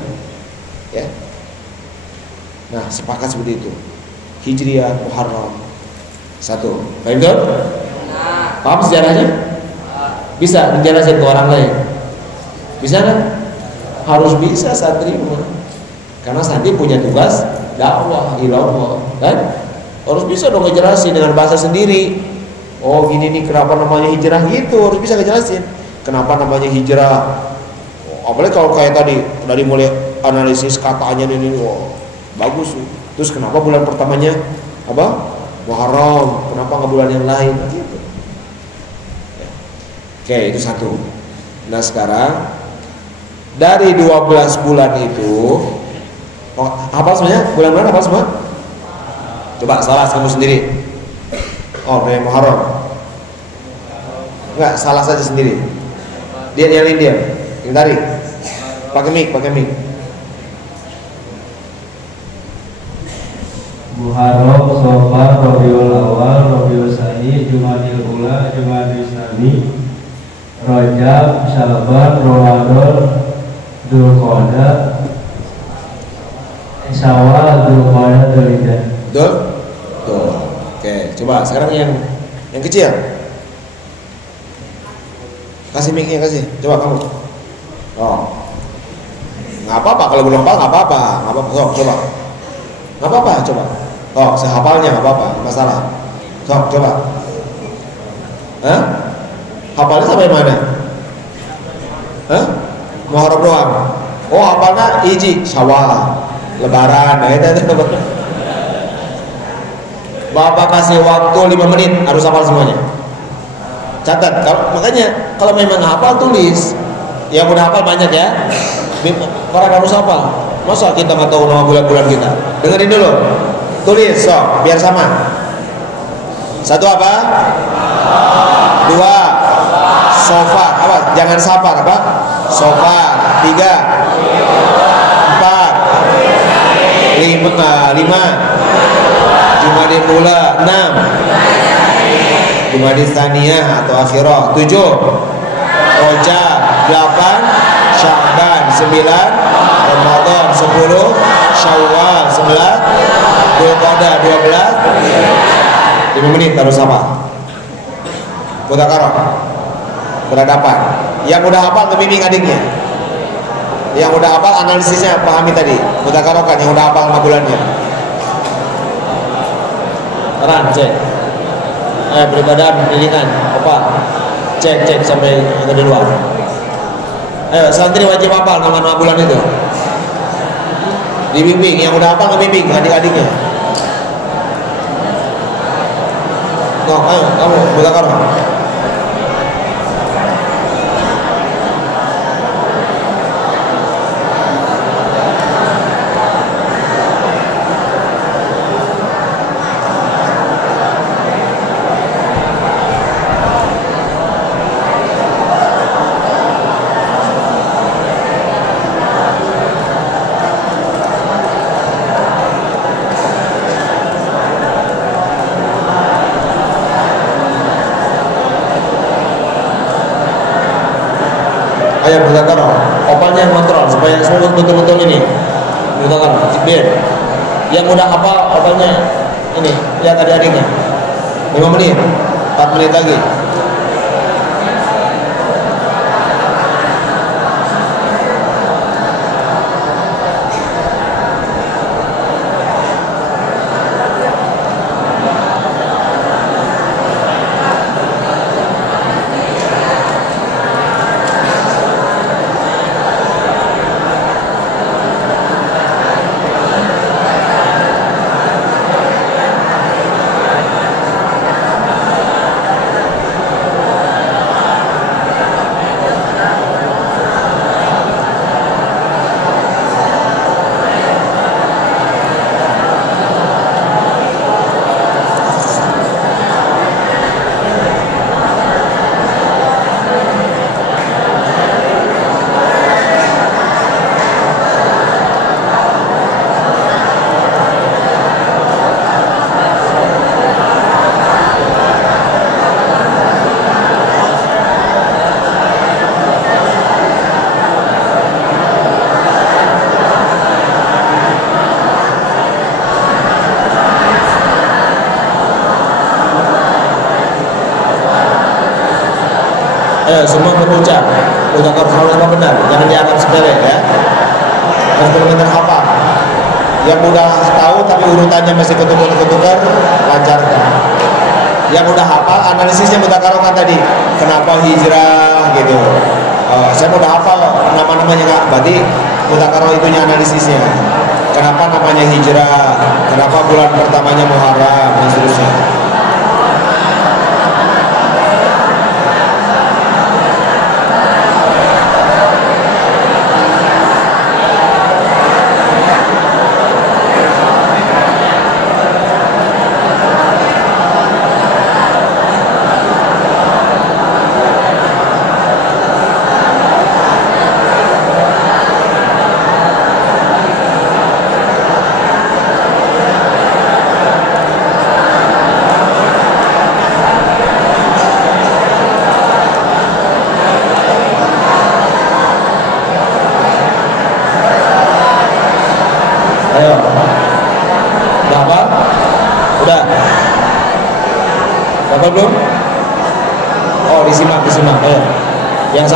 ya. Nah sepakat seperti itu. Hijriyah Muharram 1. Paham kan? Paham sejarahnya? Bisa dijelasin ke orang lain? Bisa kan? Harus bisa saat terima. Karena Santi punya tugas dakwah ilallah, kan? Harus bisa dong ngejelasin dengan bahasa sendiri. Oh gini nih kenapa namanya hijrah gitu, harus bisa ngejelasin. Kenapa namanya hijrah? Oh, apalagi kalau kayak tadi dari mulai analisis katanya ini, oh, bagus. Terus kenapa bulan pertamanya apa? Muharram, kenapa nggak bulan yang lain? Gitu. Ya. Oke, itu 1. Nah sekarang dari 12 bulan itu, oh, apa sebenarnya? Bulan apa semua? 12 Coba salah kamu sendiri. Oh, dari Muharram. Enggak, salah saja sendiri. Dia yang diam. Yang tarik. Pakai mic. Muharram, Safar, Rabiul Awal, Rabiul Tsani, Jumadil Ula, Jumadil Tsani, Rajab, Sya'ban, Ramadan, Dzulqa'dah, Syawal, Dzulqa'dah, Dzulhijjah. Betul? Betul. Oke, coba sekarang yang kecil. Kasih mic-nya, kasih. Coba kamu. Oh. Nggak apa-apa kalau belum hafal, nggak apa-apa. So, coba. Nggak apa-apa, coba. Oh, sehafalnya nggak apa-apa, masalah. So, coba. Hah? Hafalnya sampai mana? Hah? Muharram doang. Oh, hafalnya hiji, Syawal, Lebaran, nah itu. Bapak kasih waktu 5 menit harus hafal semuanya. Catat, makanya kalau memang hafal tulis. Yang udah hafal banyak ya. Orang harus hafal. Masa kita nggak tahu nama bulan-bulan kita? Dengerin dulu. Tulis, so, biar sama. Satu apa? Dua. Sofar. Apa? Jangan safar apa? Sofar. 3. 4. 5. Jumadil Ula. 6. Jumadil Tsaniyah atau Akhirah. 7. Rajab. 8. Sya'ban. 9. Ramadan. 10. Syawal. 11. Dzulqa'dah. 12. 5 menit harus apa? Mudzakarah. Berhadapan. Yang udah hafal ngebimbing adiknya. Yang udah hafal analisisnya pahami tadi. Mudzakarah kan yang udah hafal 5 bulannya. Ran, cek. Beribadah pendidikan apa? Cek sampai yang di luar. Ayo, santri wajib hafal nama-nama bulan itu. Dibimbing, yang udah hafal ngebimbing adik-adiknya. No, ayo, kamu mudzakarah. Ayo mudzakarah. Opalnya kontrol supaya semua betul-betul ini. Mudzakarah. Biar. Yang udah hafal opalnya ini, lihat adik-adiknya. 5 menit. 4 menit lagi. Semua berucap mudzakarah harus benar, jangan dianggap sepele ya. Harus benar-benar hafal. Yang udah tahu tapi urutannya masih ketukar, lancarkan. Yang udah hafal analisisnya mudzakarah kan tadi. Kenapa hijrah gitu. Saya udah hafal nama-namanya nggak, berarti mudzakarah itunya analisisnya. Kenapa namanya hijrah? Kenapa bulan pertamanya Muharram dan seterusnya.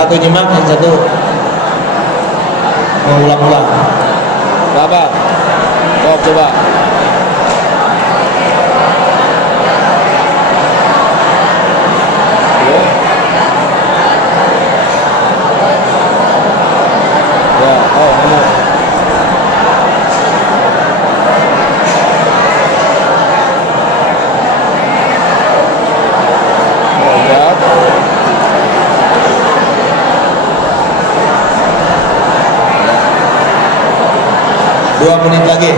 satu nyimak, yang satu mengulang-ulang. Bapak, coba. Ya, kamu. Dua menit lagi.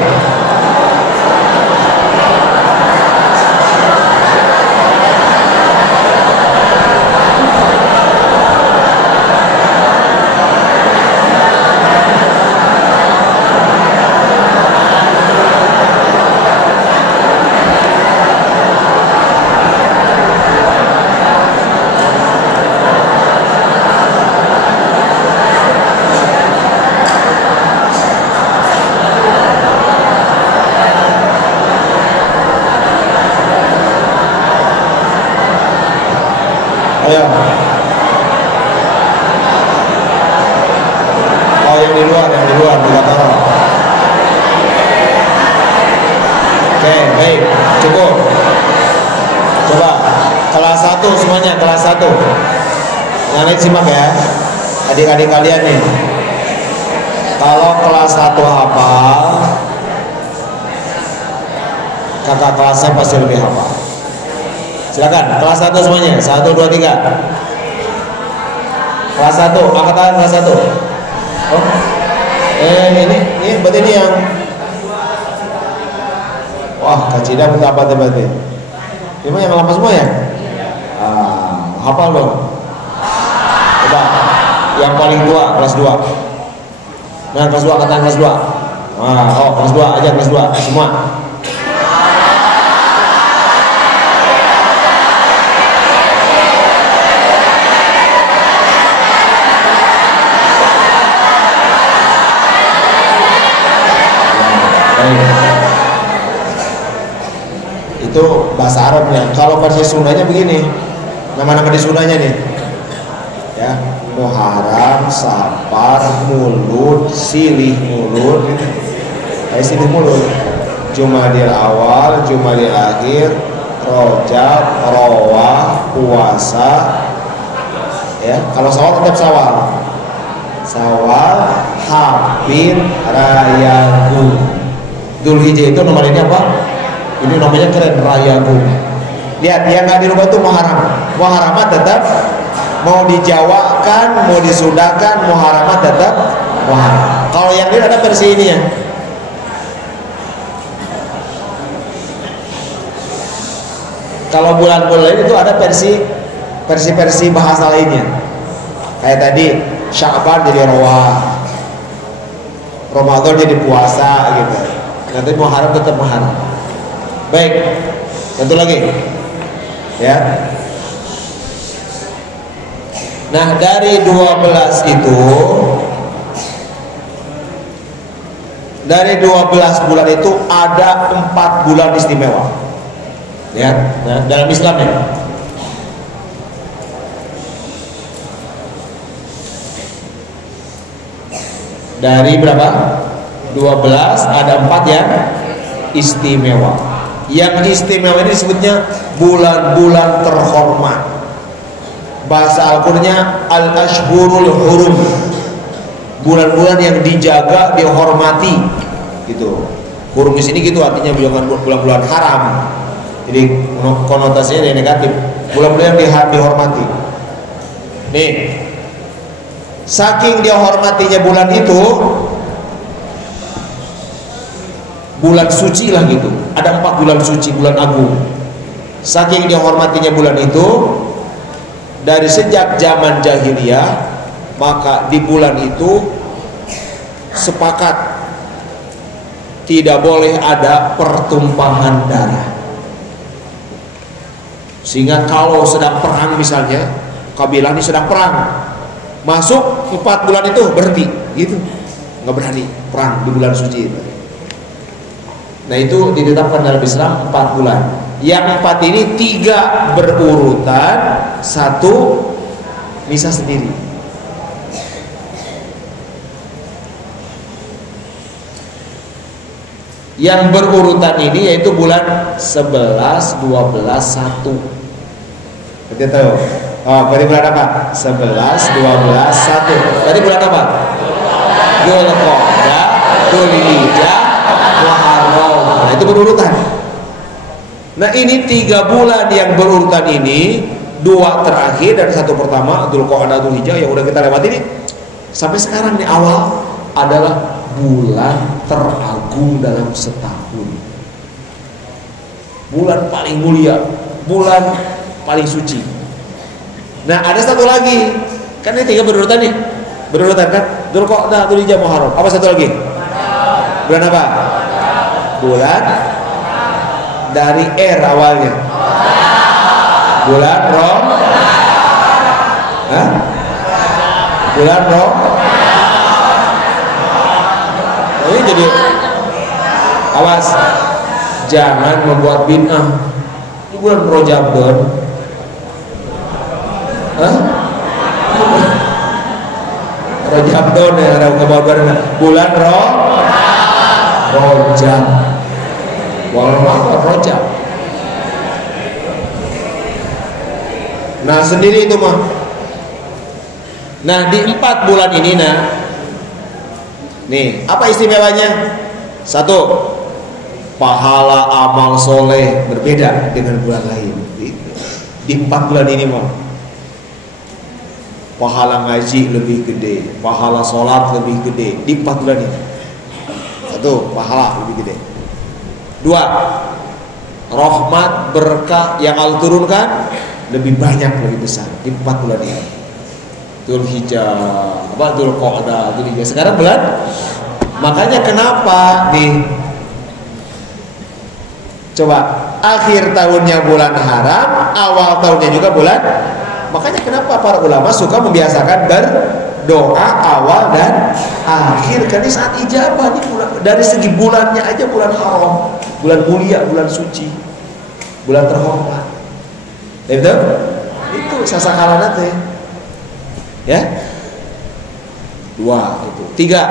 Ayo. Oh, yang di luar buka taruh. Oke, baik, cukup. Coba kelas 1 semuanya, kelas 1. Yang lain simak ya, adik-adik kalian nih. Kalau kelas 1 hafal, kakak kelasnya pasti lebih hafal. Silakan, kelas 1 semuanya. 1, 2, 3. Kelas 1, angkat tangan kelas 1. Oh. Ini berarti ini yang wah, Kak Cida minta apa berarti? Ini yang lama semua ya? Hafal dong. Coba, yang paling tua, kelas 2. Nah, kelas 2, angkat tangan kelas 2. Kelas 2 aja, kelas 2, semua. Itu bahasa Arabnya. Kalau versi Sundanya begini, nama-nama di Sundanya nih ya, Muharram, Safar, Mulud, Silih Mulud, Silih Mulud, Jumadil Awal, Jumadil Akhir, Rojab, Rowah, Puasa ya. Kalau Sawal tetap Sawal, Hafid, Rayagung. Dzulhijjah itu nomor ini apa? Ini namanya keren, Rayagung. Lihat, yang nggak dirubah tuh Muharramat tetap, mau dijawakan, mau disudahkan, Muharramat tetap Muharram. Kalau yang ini ada versi ini ya. Kalau bulan-bulan itu ada versi bahasa lainnya. Kayak tadi Sya'ban jadi Rawah, Ramadan jadi puasa gitu. Nanti Muharram tetap Muharram. Baik, satu lagi ya. Nah, dari 12 itu, dari 12 bulan itu ada 4 bulan istimewa ya. Nah, dalam Islam ya. Dari berapa? 12, ada 4 yang istimewa. Yang istimewa ini disebutnya bulan-bulan terhormat. Bahasa Al-Qur'annya Al-Ashhurul Hurum. Bulan-bulan yang dijaga, dihormati gitu. Hurum di sini gitu artinya bulan-bulan haram. Jadi konotasinya negatif. Bulan-bulan yang dihormati. Nih, saking dihormatinya bulan itu, bulan suci lah gitu. Ada 4 bulan suci, bulan agung. Saking dihormatinya bulan itu, dari sejak zaman jahiliyah, maka di bulan itu sepakat tidak boleh ada pertumpahan darah. Sehingga kalau sedang perang misalnya, kabilah ini sedang perang, masuk 4 bulan itu berhenti gitu, nggak berani perang di bulan suci itu. Nah, itu ditetapkan dalam Islam 4 bulan. Yang 4 ini 3 berurutan, 1 misah sendiri. Yang berurutan ini yaitu bulan 11, 12, 1. Berarti tahu? Oh, berarti bulan apa? 11, 12, 1. Berarti bulan apa? Dzulqa'dah, Dzulhijjah, Muharram. Nah, itu berurutan. Nah, ini 3 bulan yang berurutan ini, 2 terakhir dan 1 pertama, Dzulqa'dah, Dzulhijjah yang udah kita lewati ini. Sampai sekarang di awal adalah bulan teragung dalam setahun, bulan paling mulia, bulan paling suci. Nah, ada satu lagi, kan ini 3 berurutan nih, berurutan kan, Dzulqa'dah, Dzulhijjah, Muharram. Apa satu lagi? Bulan apa? Bulan dari awalnya. Bulan Rom. Hah? Bulan Rom. Ini jadi awas, jangan membuat bid'ah. Ini bulan Rajab. Rajab ya, bulan Rajab. Walau Rajab. Nah, sendiri itu mah. Nah, di 4 bulan ini nih, apa istimewanya? 1, pahala amal soleh berbeda dengan bulan lain. Di 4 bulan ini mah, pahala ngaji lebih gede, pahala sholat lebih gede di 4 bulan ini. 1, pahala lebih gede. 2, rahmat berkah yang Allah turunkan lebih banyak, lebih besar di 4 bulan ini. Dzulhijjah, Dzulqa'dah, Dzulhijjah. Sekarang bulan, makanya kenapa nih? Coba, akhir tahunnya bulan haram, awal tahunnya juga bulan. Makanya kenapa para ulama suka membiasakan berdoa awal dan akhir, karena saat ijabah nih, dari segi bulannya aja bulan haram, bulan mulia, bulan suci, bulan terhormat. Itu sasakalana teh. Ya, 2 itu. 3,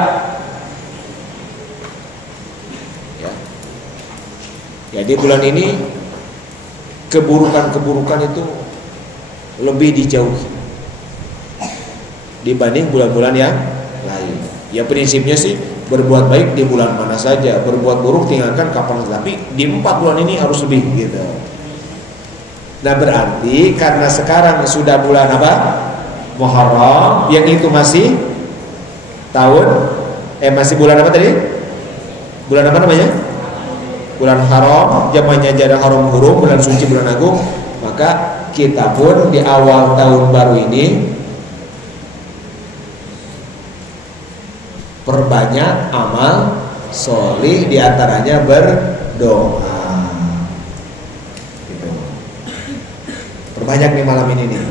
ya. Jadi bulan ini keburukan-keburukan itu lebih dijauhi dibanding bulan-bulan yang lain. Ya, prinsipnya sih berbuat baik di bulan mana saja, berbuat buruk tinggalkan kapan saja. Tapi di 4 bulan ini harus lebih gitu. Nah, berarti karena sekarang sudah bulan apa? Muharram, yang itu masih masih bulan apa tadi? Bulan apa namanya? Bulan haram, zamannya jarak haram hurum, bulan suci, bulan agung. Maka kita pun di awal tahun baru ini perbanyak amal solih, diantaranya berdoa. Gitu. Perbanyak nih malam ini nih.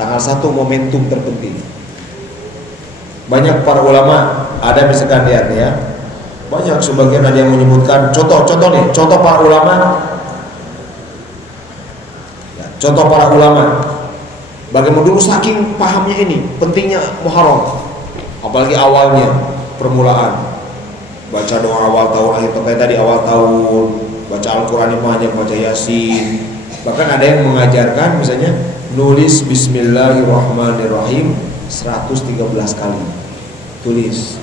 Tanggal 1 momentum terpenting. Banyak para ulama, ada misalkan lihat ya, banyak sebagian ada yang menyebutkan contoh nih, contoh para ulama. Ya, contoh para ulama. Bagaimana dulu saking pahamnya ini, pentingnya Muharram. Apalagi awalnya, permulaan. Baca doa awal tahun, akhir tahun, tadi awal tahun, baca Al-Qur'an yang banyak, baca Yasin. Bahkan ada yang mengajarkan misalnya nulis Bismillahirrahmanirrahim 113 kali. Tulis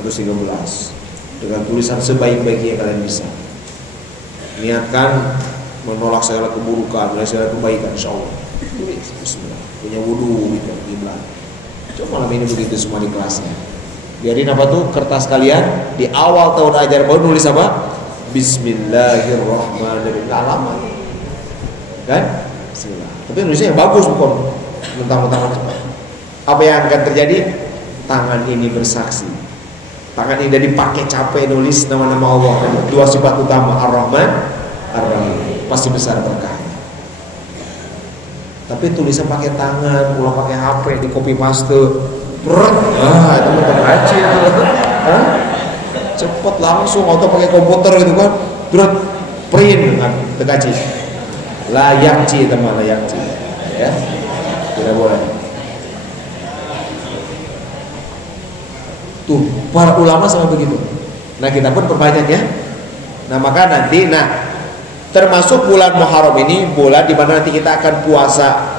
113 dengan tulisan sebaik-baiknya yang kalian bisa. Niatkan menolak segala keburukan, menolak segala kebaikan, insyaallah. Tulis Bismillah. Punya wudu gitu di belakang. Coba malam ini begitu semua di kelasnya. Biarin apa tuh kertas kalian di awal tahun ajar baru nulis apa? Bismillahirrahmanirrahim. Gak lama kan? Bismillah. Tapi nulisnya yang bagus, bukan mentang-mentang cepat. Apa yang akan terjadi? Tangan ini bersaksi. Tangan ini udah dipakai capek nulis nama-nama Allah. 2 sifat utama, Ar-Rahman, Ar-Rahim. Pasti besar berkahnya. Tapi tulisan pakai tangan, pulang pakai HP, di copy paste. Itu betul aja. Cepet langsung, atau pakai komputer gitu kan. Terus print dengan tekaci. Layak ci teman, layak ci. Ya. Tidak boleh. Tuh, para ulama sama begitu. Nah kita pun perbanyak ya. Nah maka nanti, termasuk bulan Muharram ini bulan di mana nanti kita akan puasa.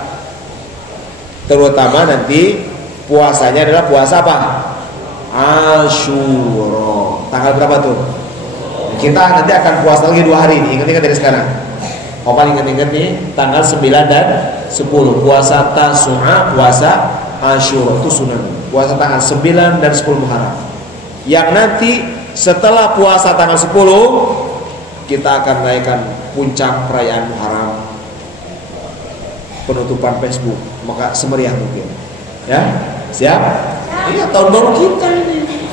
Terutama nanti puasanya adalah puasa apa? Asyura. Tanggal berapa tuh? Kita nanti akan puasa lagi 2 hari nih. Ingat-ingat dari sekarang. Paling ingat-ingat nih tanggal 9 dan 10 puasa Tasu'a, puasa Asyura itu sunnah. Puasa tanggal 9 dan 10 Muharram. Yang nanti setelah puasa tanggal 10 kita akan naikkan puncak perayaan Muharram, penutupan Facebook, maka semeriah mungkin. Ya, siap? Iya, tahun baru kita ini.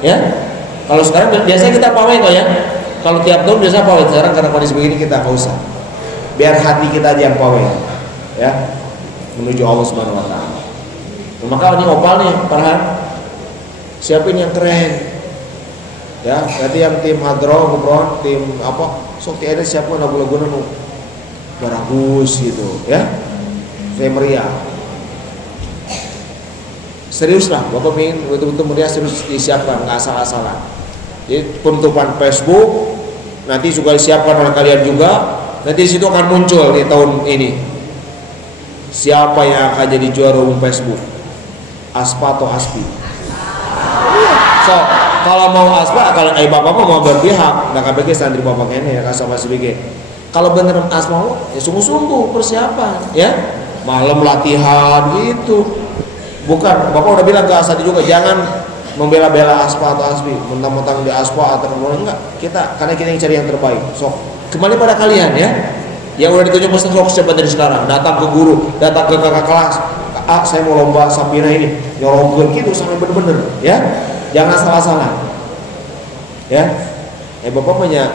Ya, kalau sekarang biasanya kita pawai kok ya. Kalau tiap tahun biasa pawai. Sekarang karena kondisi begini kita nggak usah. Biar hati kita aja yang pawai. Ya, menuju Allah Subhanahu Wa Taala. Maka ini opal nih, Farhan. Siapin yang keren. Ya, berarti yang tim hadroh, kubron, tim apa? Sok tiada siapkan lagu-lagu nu bagus gitu, ya. Saya meriah. Serius lah, Bapak ingin betul-betul meriah, serius disiapkan, nggak asal-asalan. Jadi penutupan Facebook nanti juga disiapkan oleh kalian juga. Nanti situ akan muncul di tahun ini siapa yang akan jadi juara umum Facebook, Aspa atau Aspi. So, kalau mau Aspa, kalau bapak mau berpihak, nggak KBG santri bapak ini ya kasih masih BG. Kalau bener Aspa ya sungguh-sungguh persiapan, ya malam latihan gitu. Bukan, bapak udah bilang ke Asadi juga jangan membela-bela Aspa atau Aspi, mentang-mentang di Aspa atau enggak. Karena kita yang cari yang terbaik. So, kembali pada kalian ya, yang udah ditunjuk Ustaz sok cepat dari sekarang, datang ke guru, datang ke kakak kelas. Saya mau lomba Sapira ini, nyolongkeun gitu sampai bener-bener, ya. Jangan salah-salah. Ya. Bapak punya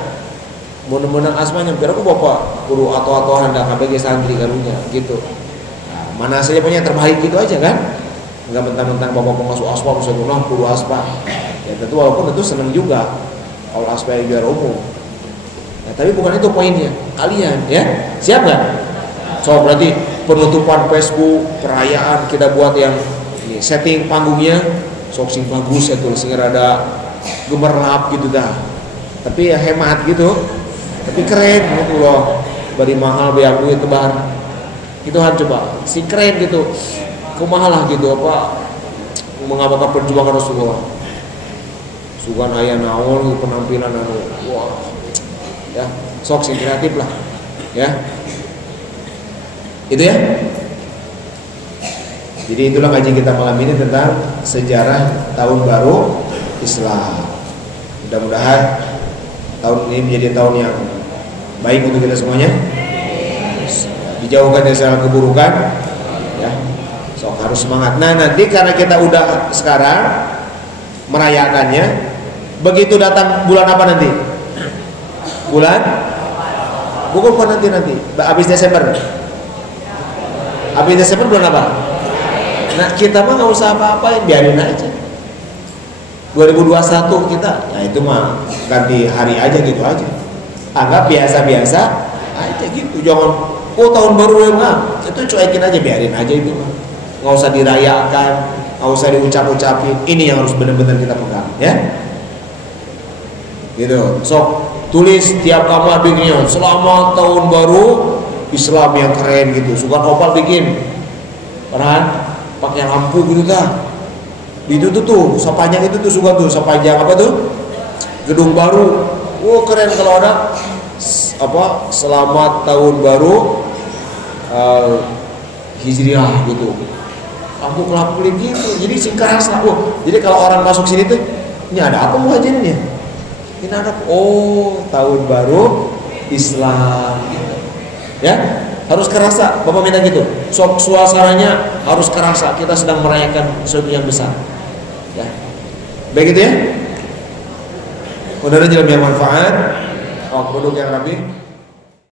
menang asmanya, biar aku bapak guru atau hendak KBG santri karunya gitu. Nah, mana saja punya terbaik gitu aja kan? Enggak mentang-mentang bapak pengasuh aspa bisa guru aspa. Ya tentu walaupun tentu senang juga kalau aspa yang juara umum. Ya, tapi bukan itu poinnya. Kalian ya, siap nggak? So berarti penutupan Facebook, perayaan kita buat yang ini, setting panggungnya sok sing bagus ya tuh, sehingga ada gemerlap gitu dah. Tapi ya hemat gitu. Tapi keren gitu loh. Bari mahal biar duit tebar. Itu harus coba. Si keren gitu. Kumaha lah gitu apa mengamalkan perjuangan Rasulullah. Sugan aya naon penampilan anu wah. Ya, sok sing kreatif lah. Ya. Itu ya. Jadi itulah kajian kita malam ini tentang sejarah tahun baru Islam. Mudah-mudahan tahun ini menjadi tahun yang baik untuk kita semuanya. Dijauhkan dari segala keburukan. Ya, so harus semangat. Nah nanti karena kita udah sekarang merayakannya, begitu datang bulan apa nanti? Bulan? Bukan nanti. Habis Desember. Habis Desember bulan apa? Nah kita mah nggak usah apa-apain, biarin aja. 2021 kita, ya itu mah ganti hari aja gitu aja. Anggap biasa-biasa aja gitu. Jangan, tahun baru mah itu cuekin aja, biarin aja itu mah. Nggak usah dirayakan, nggak usah diucap-ucapin. Ini yang harus benar-benar kita pegang, ya. Gitu. So tulis tiap kamar bikinnya selamat tahun baru Islam yang keren gitu. Suka opal bikin, peran pakai lampu gitu dah. Itu tuh sepanjang itu tuh suka tuh sepanjang apa tuh gedung baru. Keren kalau ada apa selamat tahun baru Hijriah gitu. Lampu kelap-kelip gitu. Jadi singkat rasa. Jadi kalau orang masuk sini tuh ini ada apa muhajirin ya? Ini ada tahun baru Islam gitu. Ya, harus kerasa. Bapak minta gitu. Suasananya harus kerasa. Kita sedang merayakan sesuatu yang besar. Ya, baik itu ya. Mudah-mudahan yang manfaat. Produk yang rapi.